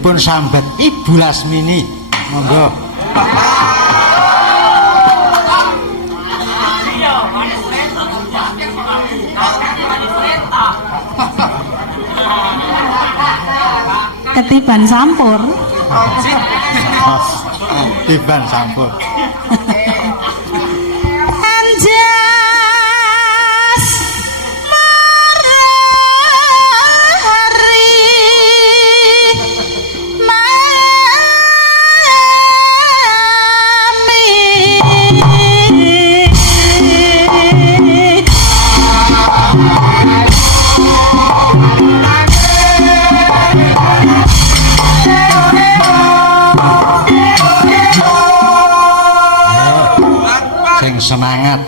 dipun sambet Ibu Lasmini. Monggo. Ketiban sampur. Ketiban sampur. Anjas marari semangat.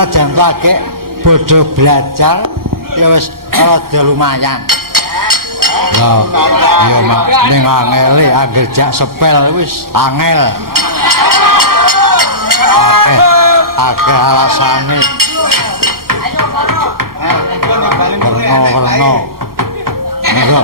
Senajan lagi bodoh belajar ya wis rada lumayan. Lah, ya mak ning angele anggere jak sepel wis angel. Akeh alasane. Werna-werna. Monggo.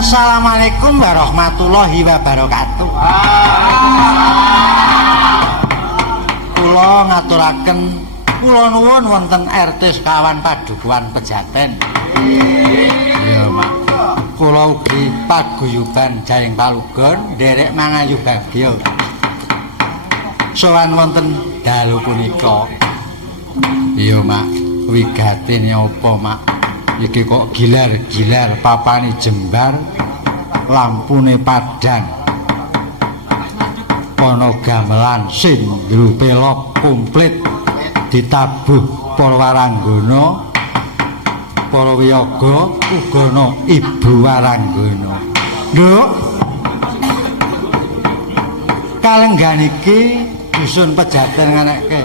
Assalamualaikum warahmatullahi wabarakatuh. Kula ngaturaken kula nuwun wonten RT sekawan Padukuhan Pejaten. Ya, Mak. Kula ugi paguyuban Jaring Palugon nderek mangayu bagya. Sowan wonten dalu punika. Ya, Mak. Wigatine apa, Mak? Iki kok gilar-gilar papane jembar, lampune padhang. Ana gamelan sindru pelok komplit ditabuh para waranggana, para wiyaga uga ana ibu waranggana. Nduk. Kalenggan iki dusun Pejaten nganeke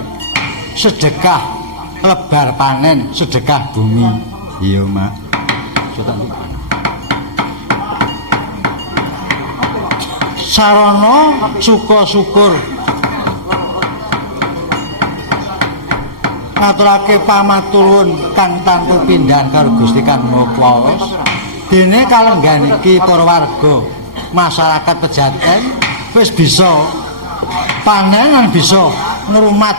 sedekah lebar panen, sedekah bumi. Iya, Mak. Sarana suka syukur ngaturake pamaturun kang tanpa pindhan karo Gusti Kang Maha Kuwasa dene kalenggan iki para warga masyarakat Pejaten wis bisa panen lan bisa ngrumat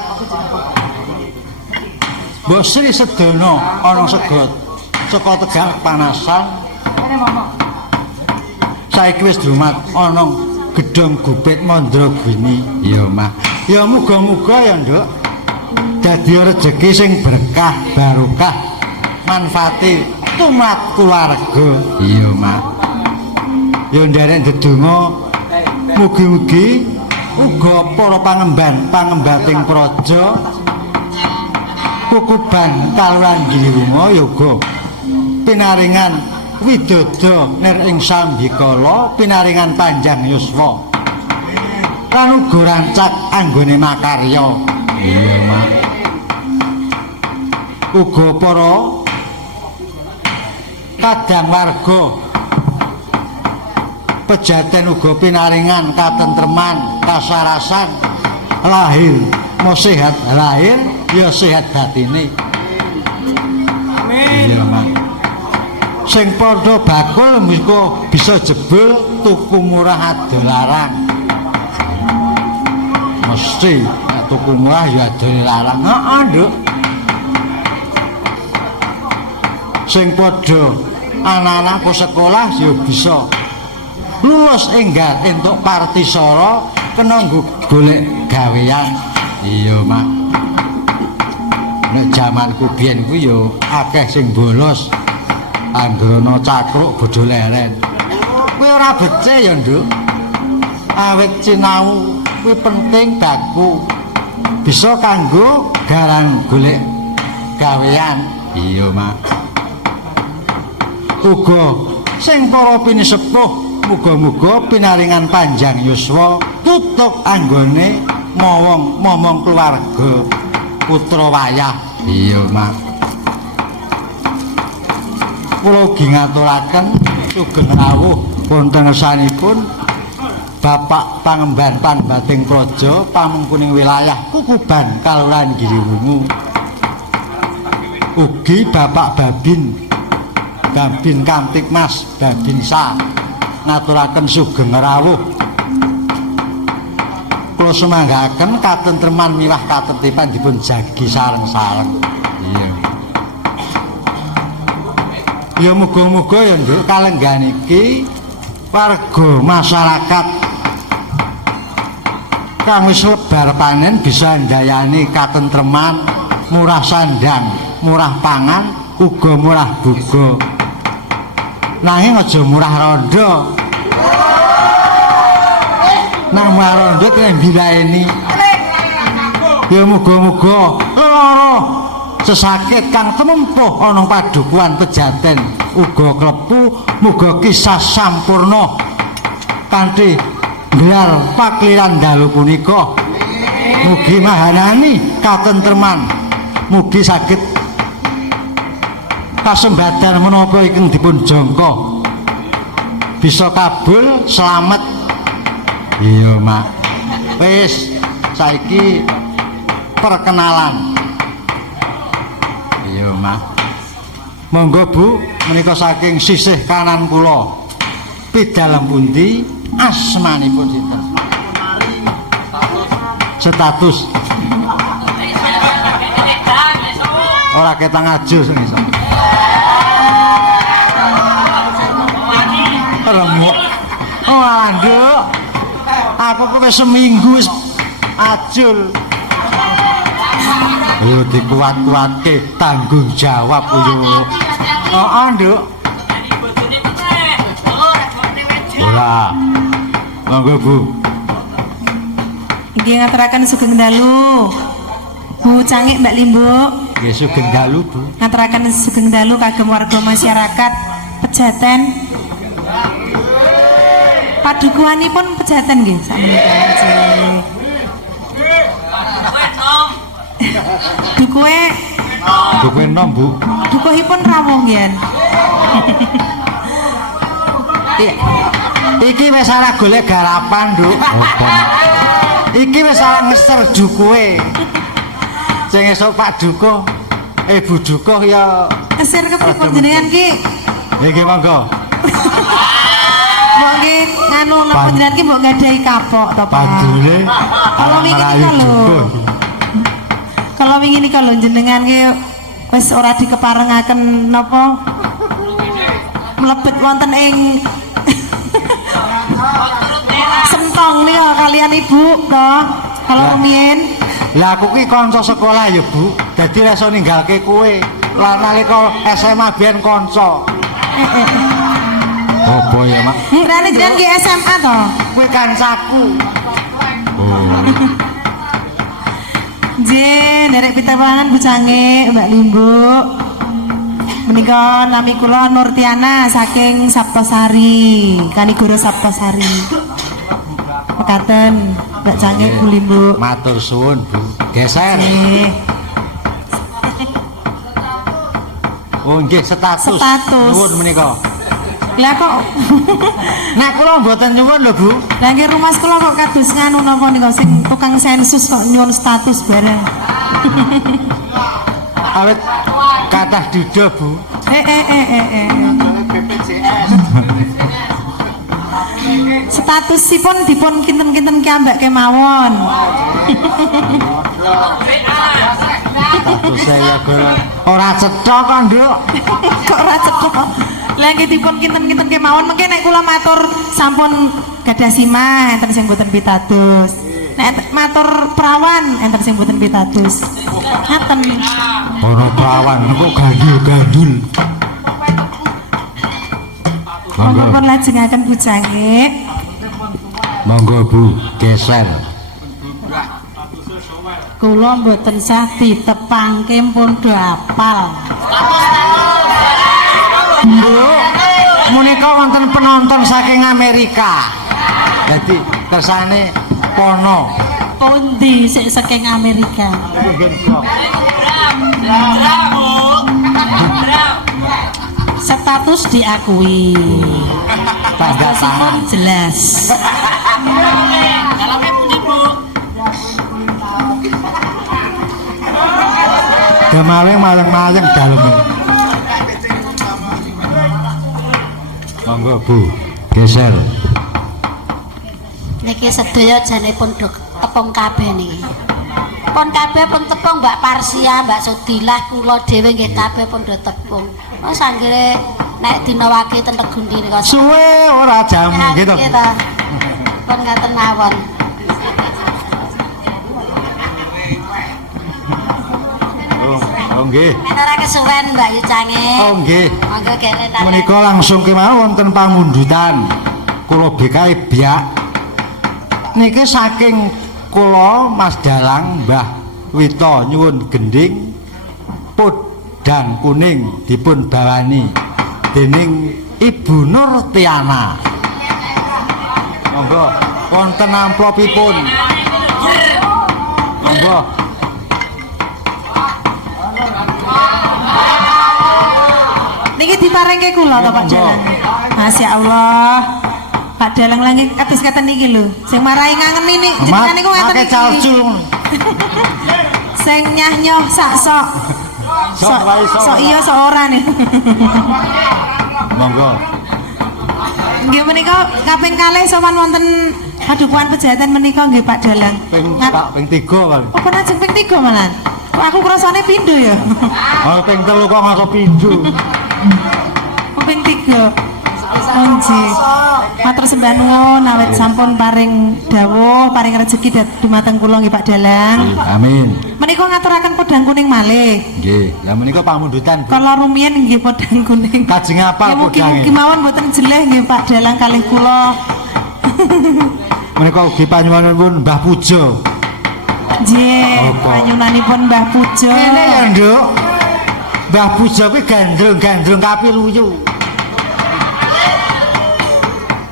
Mbok Sri Sedana ana segot saka Tegal Panasan saiki wis dumat ana gedhong Gupit Mandragini ya Mak ya muga-muga ya Nduk dadi rejeki sing berkah barokah manfaati tumrap keluarga iya Mak ya nderek ndedonga mugi-mugi uga para pangembating praja Kukuban Kalurahan Giriwunga yoga pinaringan widodha nir ing sambikala pinaringan panjang yuswa lan uga rancak anggone makarya iya Mak uga para kadang warga Pejaten uga pinaringan katentreman kasarasan lahir mau sehat lahir ya sehat batine amin iya Mak sing padha bakul mengko bisa jebul tuku murah ado larang mesti tuku murah ya ado larang heeh Nduk sing padha anak-anak sekolah ya bisa lulus enggal entuk partisara kena golek gawean iya Mak nek jamanku biyen ku ya akeh sing bolos anggrana cakruk bodho leren kuwi ora becik ya Nduk awit sinau kuwi penting baku bisa kanggo garang golek gawean iya Mak uga sing para pinisepuh muga-muga pinaringan panjang yuswa tutuk anggone momong keluarga putra wayah iya Mak kula ugi ngaturaken sugeng rawuh wonten ngersanipun Bapak Pangemban Panbating Praja pamengkuning wilayah Kukuban Kalurahan Giriwungu ugi Bapak Babin Kamtibmas Babinsa ngaturaken sugeng rawuh kula sumanggaken katentreman miwah katertiban dipun jagi sareng-sareng iya ya muga-muga ya Nduk kalenggan iki warga masyarakat kang wis lebar panen bisa ndayani katentreman murah sandang murah pangan uga murah buga nanging aja murah rondo nang murah rondo kena bilaeni ya muga-muga lara sesakit kang temempuh ana padukuhan Pejaten uga klepu muga kisah sampurna kanthi gelar pakliran dalu punika mugi mahanani katentreman mugi saged kasembatan menapa ingkang dipun jangka bisa kabul selamat iya Mak wis saiki perkenalan iya Mak monggo Bu menika saking sisih kanan kula pidalem pundi asmanipun sinten status ora ketang ajus nisa remuk oh Nduk aku wis seminggu wis ajul yo dikuat-kuatke tanggung jawab yo heeh Nduk ora monggo Bu nggih ngaturaken sugeng dalu Bu Cangik Mbak Limbuk nggih sugeng dalu Bu ngaturaken sugeng dalu kagem warga masyarakat Pejaten padukuhanipun Pejaten nggih sakmenika dukuhe nom Bu dukuhipun rawuh nggih iki wis ora golek garapan Nduk iki wis ora ngeser dukuhe sing esuk Pak Dukuh Bu Dukuh ya ngeser kepripun jenengan ki nggih monggo Mbok nggih nganu napa jenengan ki mbok gadahi kapok to, Pak. Padune Kalau wingi nika lho. Kalau wingi nika lho jenengan ki wis ora dikeparengaken napa mlebet wonten ing sentong nika kalian Ibu to. Kalau rumiyin lah aku ki kanca sekolah ya Bu, dadi ora iso ninggalke kowe. Lah nalika SMA biyen kanca. Apa ya, Mak? Rene jenengan ki SMA to. Kowe kancaku. Nggih, nderek pitawangan bujange Mbak Limbu. Menika nami kula Nurtiana saking Saptosari, Kanigoro Saptosari. Mekaten Mbak Jange Bu Limbu. Matur suwun, Bu. Geser. Nggih. Oh nggih status. Status. Nuwun menika. Lah kok Nek kula mboten nyuwun lho, Bu. lah nggih rumah kula kok kados nganu napa nika sing tukang sensus kok nyuwun status bareng. Awet kathah duda, Bu. Statusipun dipun kinten-kinten kiambak kemawon. Status saya ora cetha kok, Nduk. Kok ora cetha. Lah nggih dipun kinten-kinten kemawon mengke nek kula matur sampun gadah simah enten sing boten pitados. Nek matur perawan enten sing boten pitados. Ngaten. Ora perawan kok gandul-gandul. Monggo pun lajengaken bujange. Monggo Bu, geser. Kula mboten sah ditepangke pun do apal. Bu, menika wonten penonton saking Amerika. Jadi kersane pono. Pundi sik saking Amerika. Status diakui. Tanda tangan. Jelas. Maling-maling dalem. Monggo Bu, geser. Niki sedaya janipun tepung kabeh niki. Pun kabeh pun tepung Mbak Parsia, Mbak Sudilah, kula dhewe nggih kabeh pun do tepung. Wes anggere nek dina wage ten Tegundi nika Suwe ora jam gitu. Pun ngaten mawon. Oh nggih. Nek ora kesuwen Mbak Yucange. Oh nggih. Monggo kene ta. Menika langsung kemawon wonten pamundutan. Kula BKI Biak. Niki saking kula Mas Dalang Mbah Wito nyuwun gending podang kuning dipun bawani dening Ibu Nurtiana. Monggo wonten amplopipun. Monggo. Niki diparengke kula to Pak Dalang. Masya Allah. Pak Dalang lagi kados kata niki lho. Sing marahi ngangeni nih jenengan niku ngaten Pakai iki. calcul. Sing nyah-nyoh sak sok. Sok iya sok ora nih. Monggo. Nggih menika kaping kalih sowan wonten padukuhan pejahatan menika nggih Pak Dalang. Ping 3 kali. Apa lajeng ping 3 malan? Kok aku krasane pindho ya. Oh ping 3 kok ngaku pindu. Ping 3. Nggih. Matur sembah nuwun awet sampun paring dawuh, paring rezeki dumateng kula nggih Pak Dalang. Amin. Menika ngaturaken podang kuning malih. Nggih. Lah menika pamundutan. Bu. Kala rumiyin nggih podang kuning. Kajeng apa Ya, podange? Mugi mawon mboten jeleh nggih Pak Dalang kalih kula. Menika ugi panyuwunipun Mbah Pujo. Nggih, Apa? panyunanipun Mbah Pujo. Ngene ya, Nduk. Mbah Pujo kuwi gandrung-gandrung kapiluyu.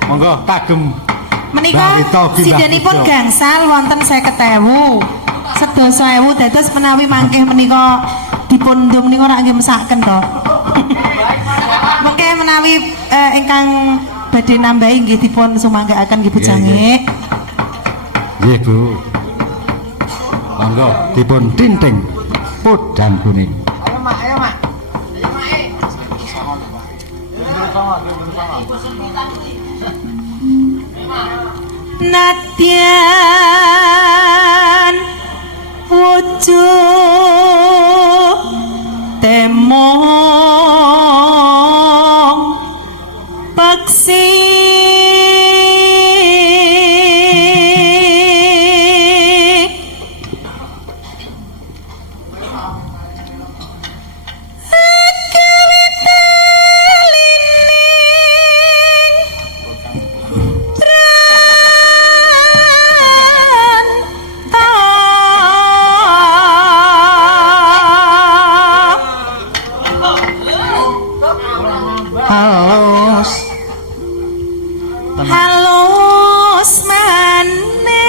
Monggo kagem Menika Mbah Wito ugi Mbah sidenipun Pujo. gangsal wonten 50.000. Sedasa ewu dados menawi mangke menika dipun ndung nika ora nggih mesaken to. Mengke menawi ingkang badhe nambahi nggih dipun sumanggaaken nggih bujange. Nggih, Bu. Monggo dipun tinting podang kuning. Ayo mak. Nadyan wujud temong peksi halus halus manis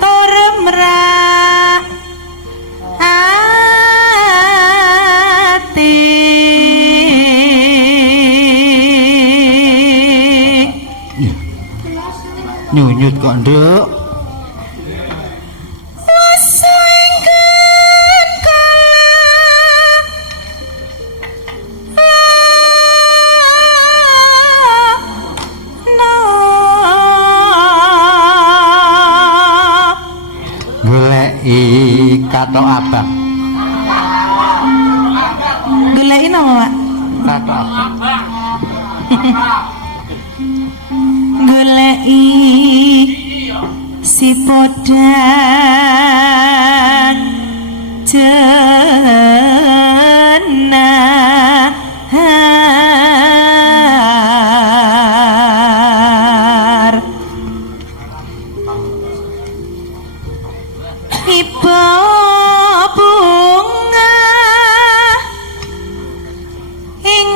tur mrak ati nyunyut kok nduk katok abang goleki napa Pak katok abang goleki si podang jenahar ibu bunga ing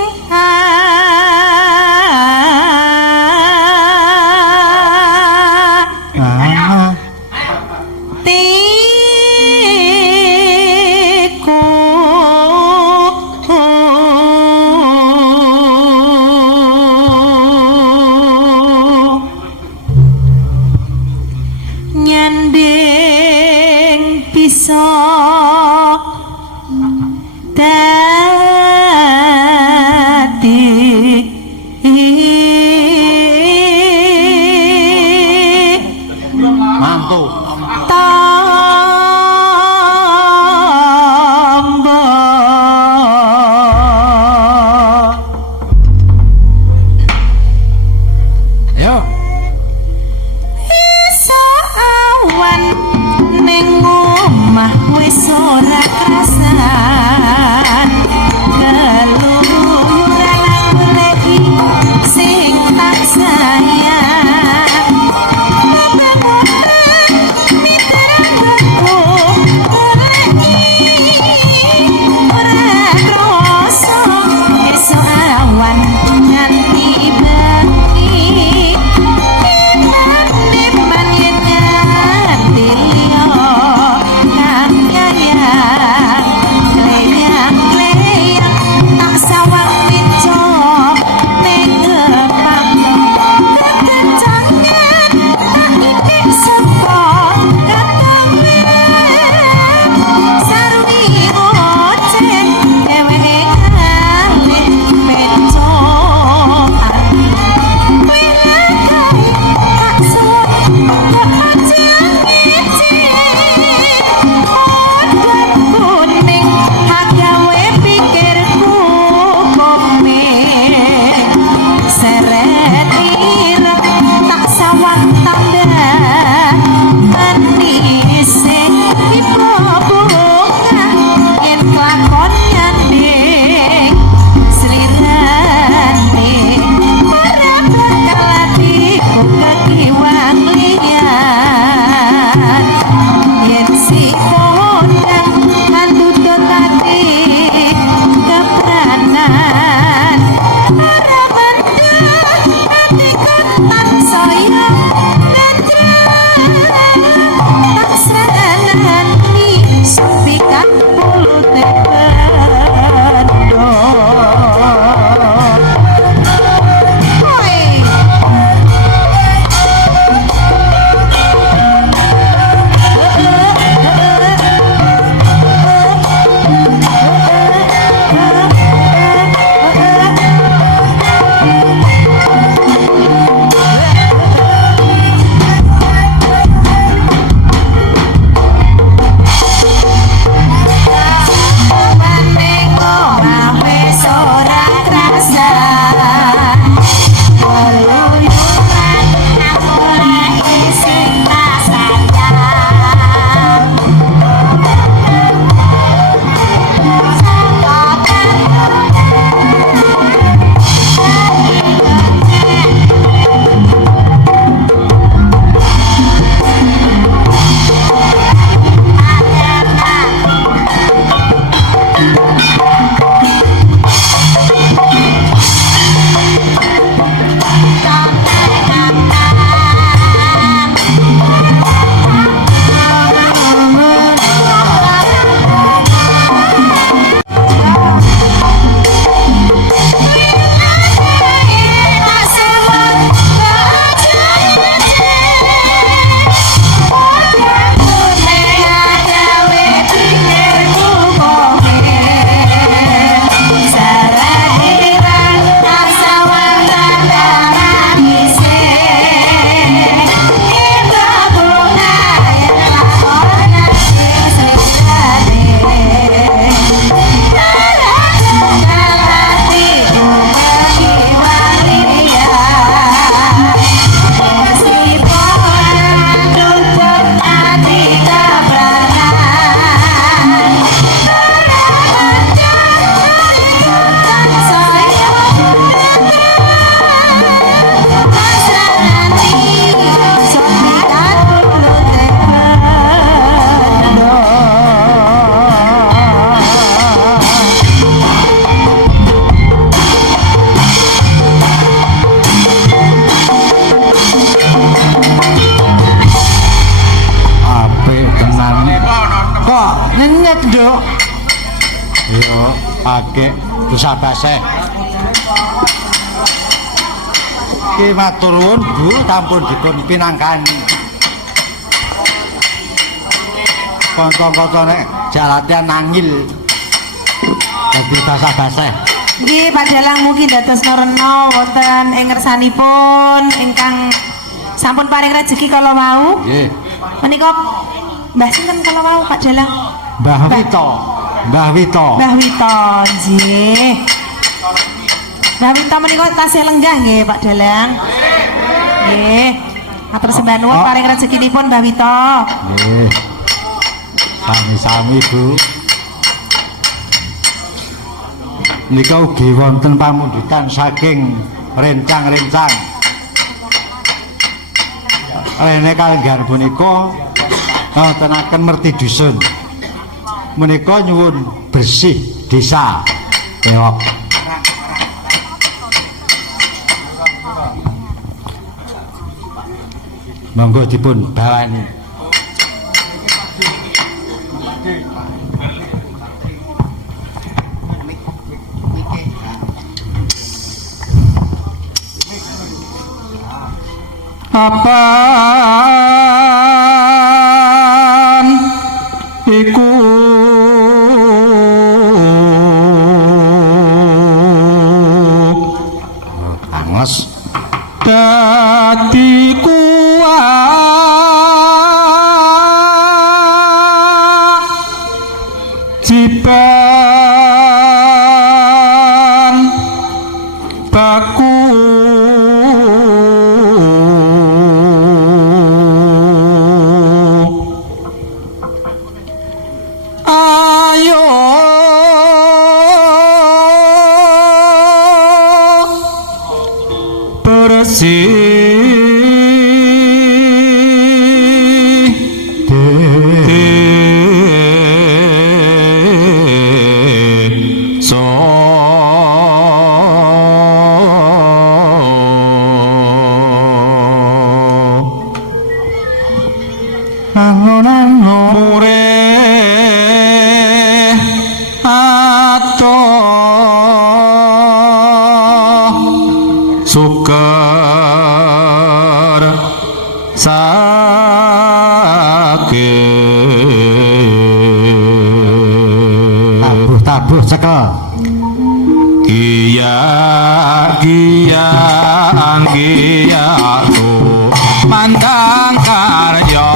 basah-basah. Ki matur nuwun Bu sampun dipun pinangkani. Kanca-kancane jalatian nangil. Dadi basah-basah. Nggih Pak Dalang mugi dados norena wonten ing ngersanipun ingkang sampun paring rezeki kala wau. Nggih. Menika Mbah sinten kala wau Pak Dalang? Mbah Wito. Mbah Wito. Mbah Wito nggih. Mbah Wito menika tasih lenggah nggih Pak Dalang. Nggih. Matur sembah nuwun paring rezekinipun Mbah Wito. Nggih. Sami-sami Bu. Nika ugi wonten pamundutan saking rencang-rencang. Rene kalenggan punika wontenaken merti dusun. Menika nyuwun bersih desa Beok. Monggo dipun bawani. Apaan iku Angos dadi kuat jiban baku tabuh cekel Gia tu mandang karya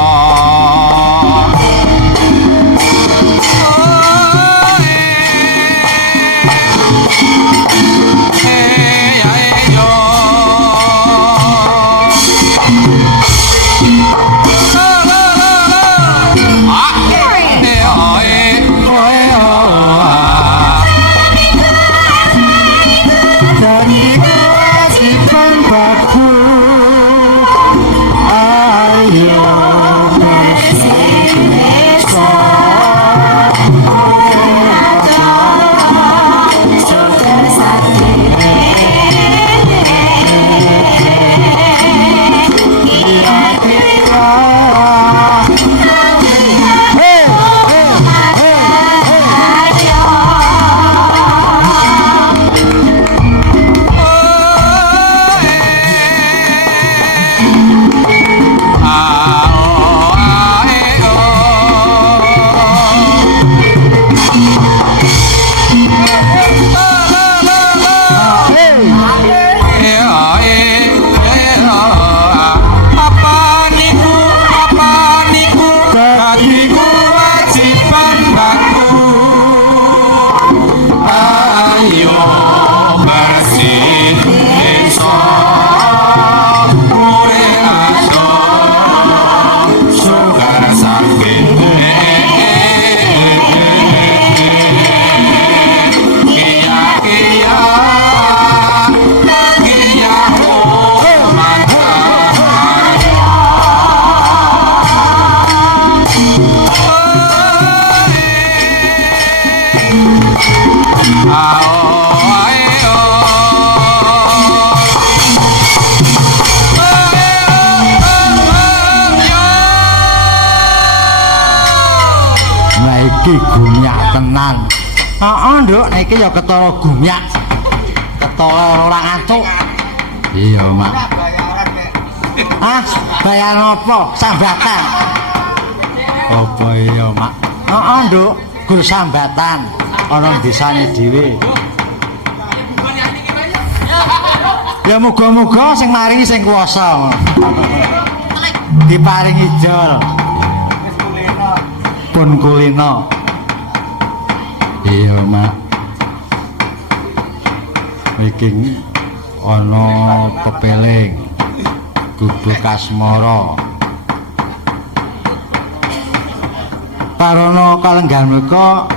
iki gunyak tenan Heeh, Nduk, niki ya ketara gumyak. Ketara ora ngantuk. Iya, Mak. Ah, bayar apa? Sambatan. Apa iya, Mak? Heeh, Nduk, gur sambatan ana desane dhewe. Ya muga-muga sing maringi sing kuwasa. Diparingi ijol. Pun kulino. Iya, Mak. Iki ana pepeling gubuk asmara. Karana kalenggan menika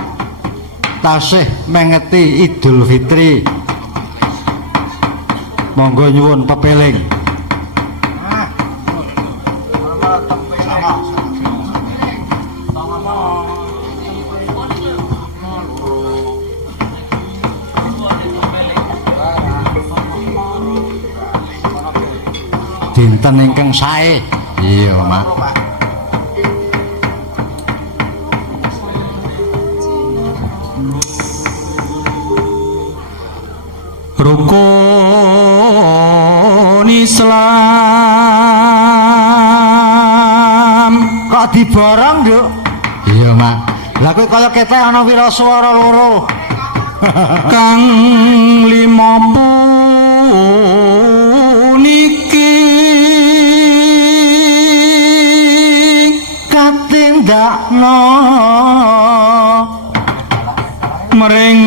tasih mengeti Idul Fitri. Monggo nyuwun pepeling. Dinten ingkang sae. Iya, Mak. Rukun Islam Kok diborong, Nduk? Iya, Mak. Lah kowe kaya ketek ana wiraswara loro. kang lima puniki Katindakno mring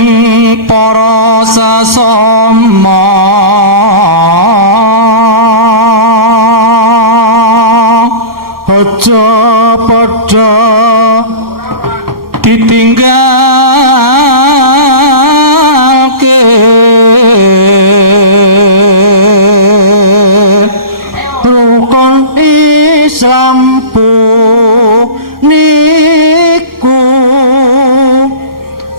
para sesama aja padha ditinggalke rukun Islam niku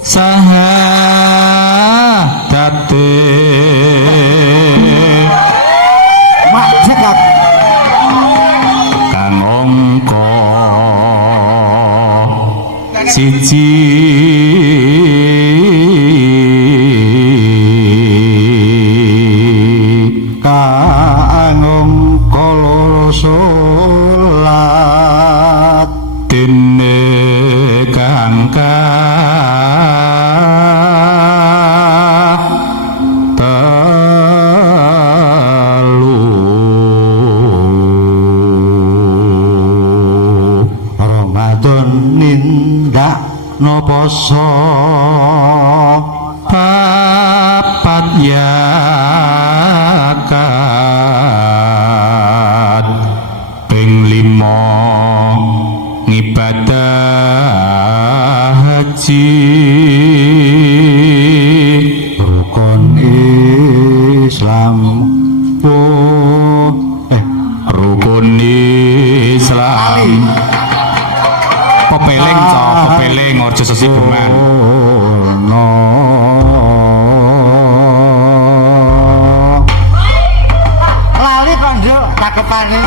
sahadate mak jekak kang angka siji kang angka loro salat dene kang no poso papat yakat ping 5 ngibadah haji rukun Islam rukun Islam pepeling cok pepeling orjo sesibeman no lali kok Nduk cakepane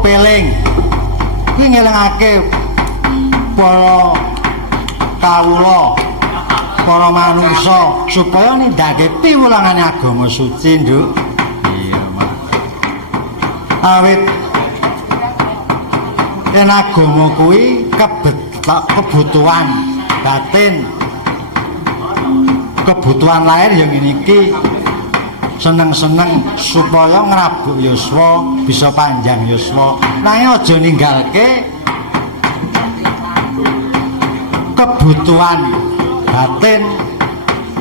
pepeling kuwi ngelingake para kawula para manungsa supaya nindakake piwulangane agama suci, Nduk. Iya, Mak. Awit yen agama kuwi kebutuhan batin, kebutuhan lahir yang ngene iki, seneng-seneng supaya ngrabuk yuswa bisa panjang yuswa, nanging aja ninggalke kebutuhan batin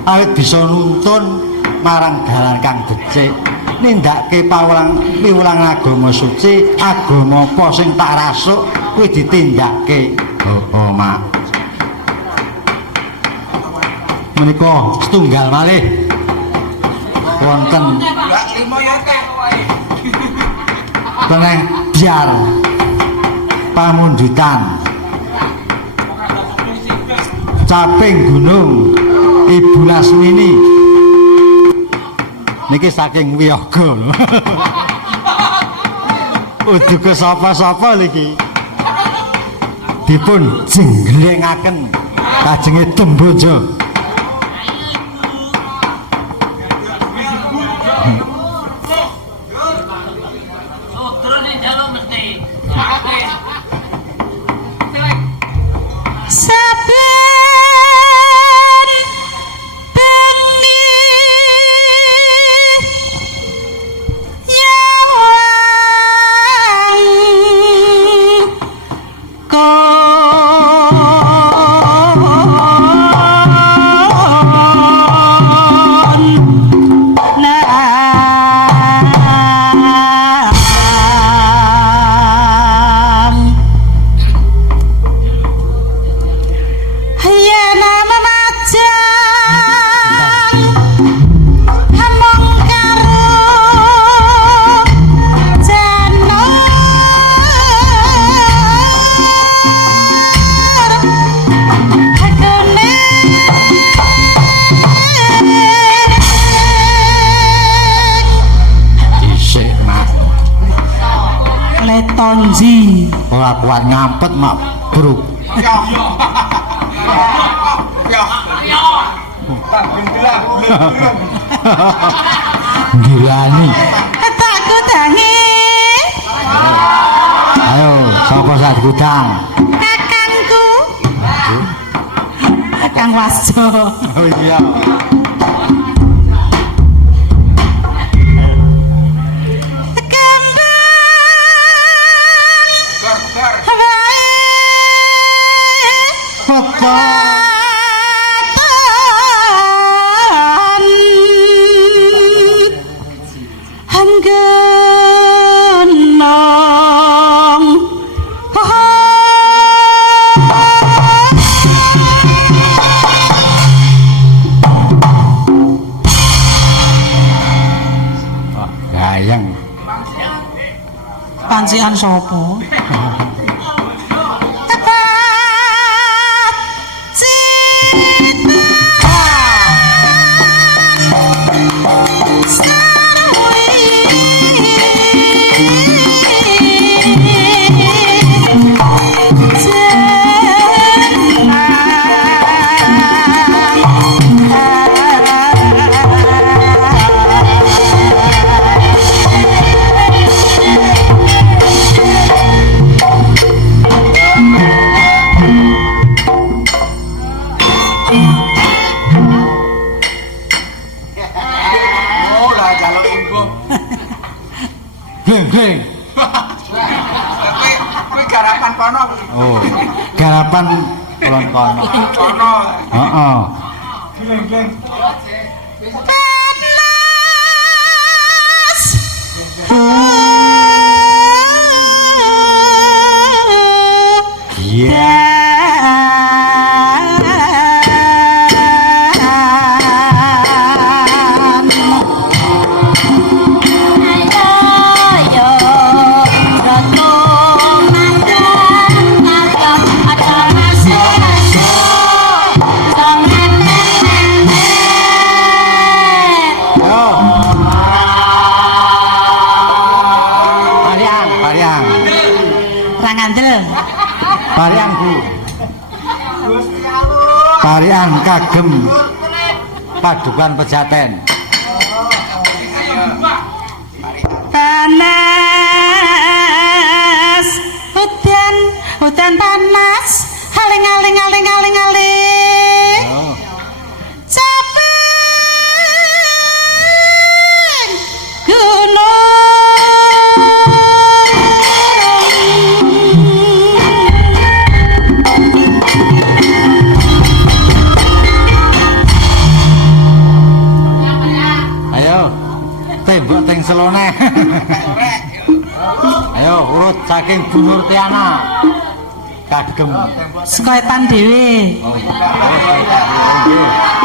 awit bisa nuntun marang dalan kang becik, nindakake piwulang agama suci. Agama apa sing tak rasuk kuwi ditindakke. Oh, Mak. Menika setunggal malih wonten teneng biar pamundutan caping gunung Ibu Lasmini niki saking wiyaga lho. Uduga sapa-sapa niki dipun jenglengaken kajenge Temboja. Tonji ora kuat ngampet, Mak Bro. Gilani takut dani. Ayo sapa sak gudang? Kakangku Kakang Wasjo. Oh iya. Gayeng. Pancian sopo? Gleng. Kuwi garapan kono. Oh, garapan kolon kono. Kono. Heeh. Gleng. Iya. Parian Bu. Parian kagem padukan pejaten. Panas hutan panas aling Oh. capek gunung. Tembok teng selone. Ayo urut saking Bu Nurtiana. Kagem Sekoetan dhewe. oh,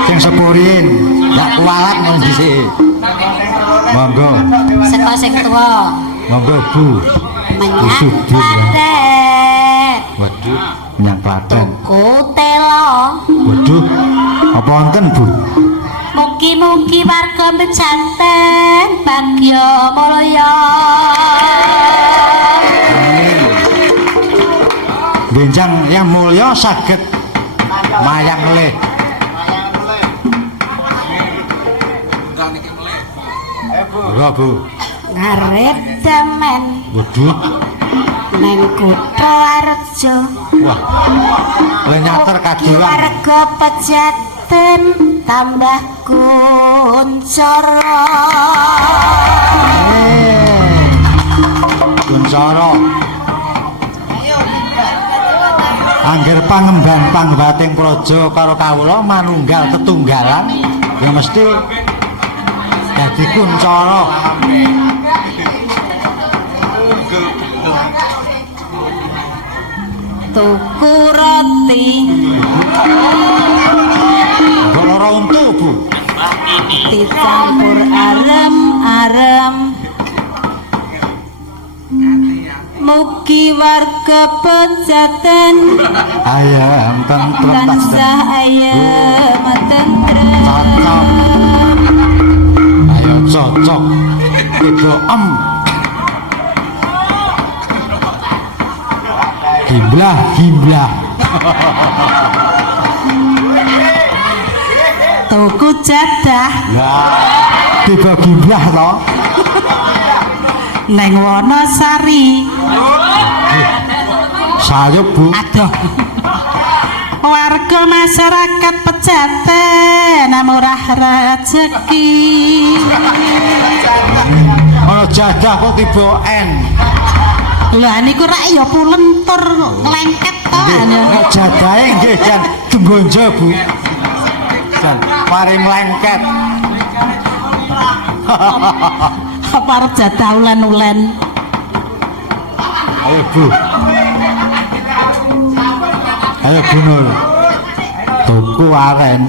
sing sepurin yak kualat nang dhisik. Monggo. Seko sing tuwa. Monggo Bu. Menyang Sudin. Klaten. Waduh, menyang Klaten. Tuku telo. Waduh, apa wonten Bu? Mugi-mugi warga Bejanten bagya mulya. Benjang yang mulya saged mayang melih. Ora Bu. Ngarep damen Waduh. neng Kutha Arjo. Wah. Lenyater kadewan. Warga Pejaten tambah kuncara. Kuncara. Angger pangemban pangbating praja karo kawula manunggal tetunggalan ya mesti dadi kuncara. Tuku roti Nggon ora untu Bu. dicampur arem-arem. Mugi warga Pejaten Ayam tentrem tak sedeng. tansah ayem tentrem. Cocok. Ayo cocok. Itu Giblah. Tuku jadah Lah, tiba giblah to. neng Wonosari. Sayup Bu. Aduh. Warga masyarakat Pejaten murah rezeki. Ana jadah kok tiba N. Lah niku rak ya pulentur nglengket to. Nek jadahe nggih jan denggonjo Bu. Jan paring lengket. Apa arep jadah ulen-ulen? Ayo Bu. Ayo Bu Nur. Tuku aren.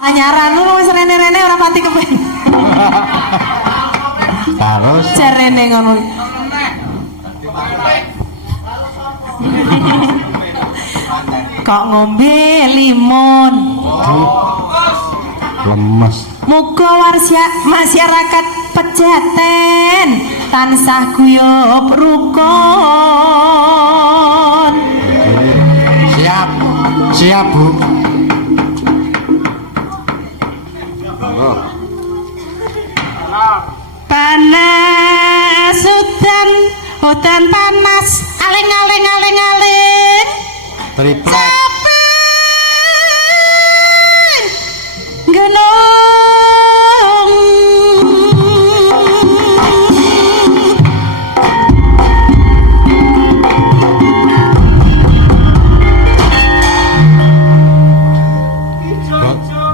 Anyaran lu wis rene-rene ora pati kepen. Terus Jarene ngono. Kok ngombe limun. lemes. Muga masyarakat Pejaten tansah guyub rukun. Siap. Siap Bu. Oh. Panas hutan panas aling Triplek. Gunung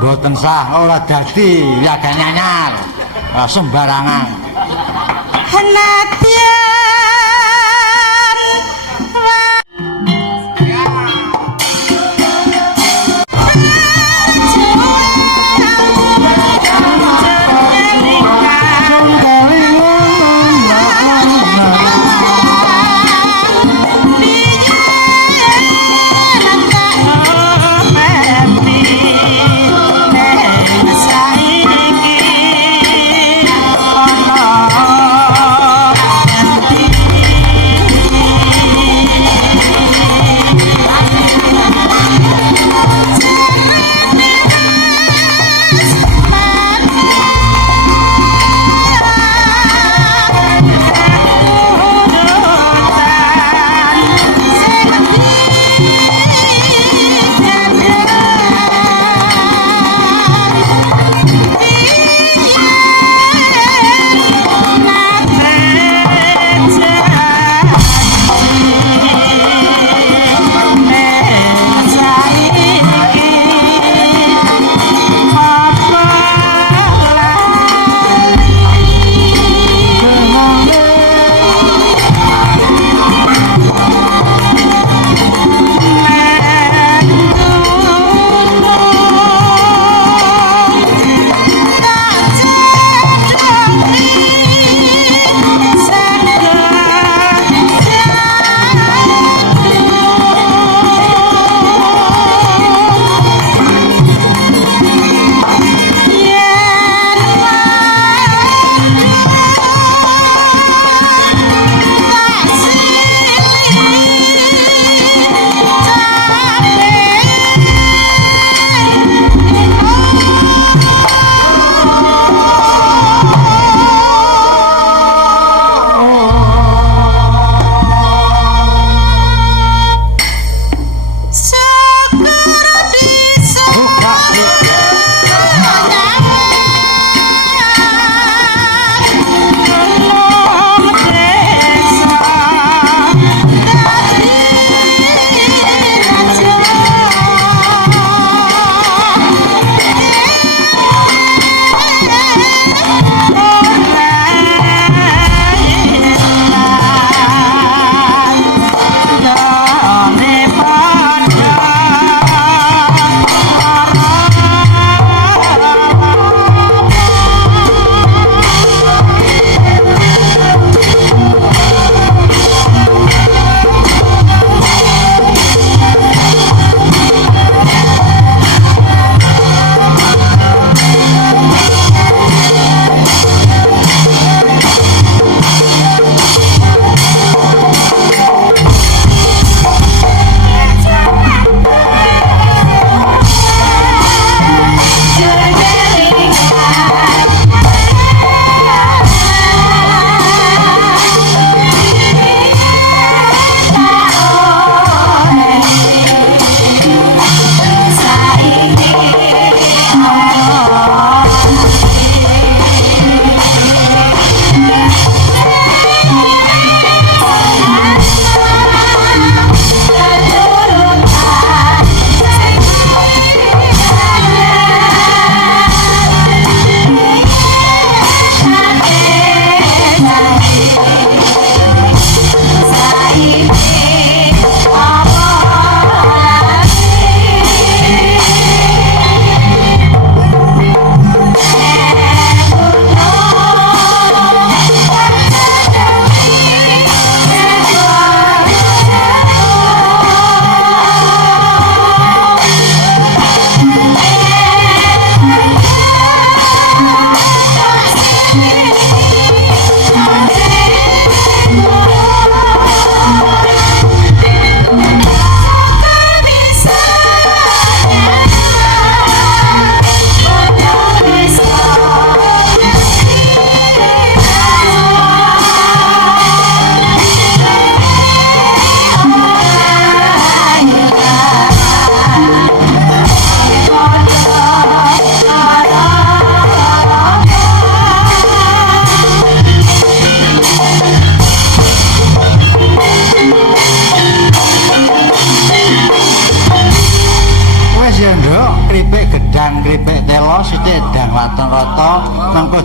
Boten sah ora dadi ya gak nyanyal. Sembarangan. Henatian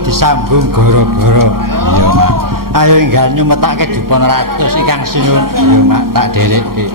disambung goro-goro. Iya, Mak. Ayo enggal nyumetake dipun ratus ingkang sinun. Iya, Mak, tak dherekke.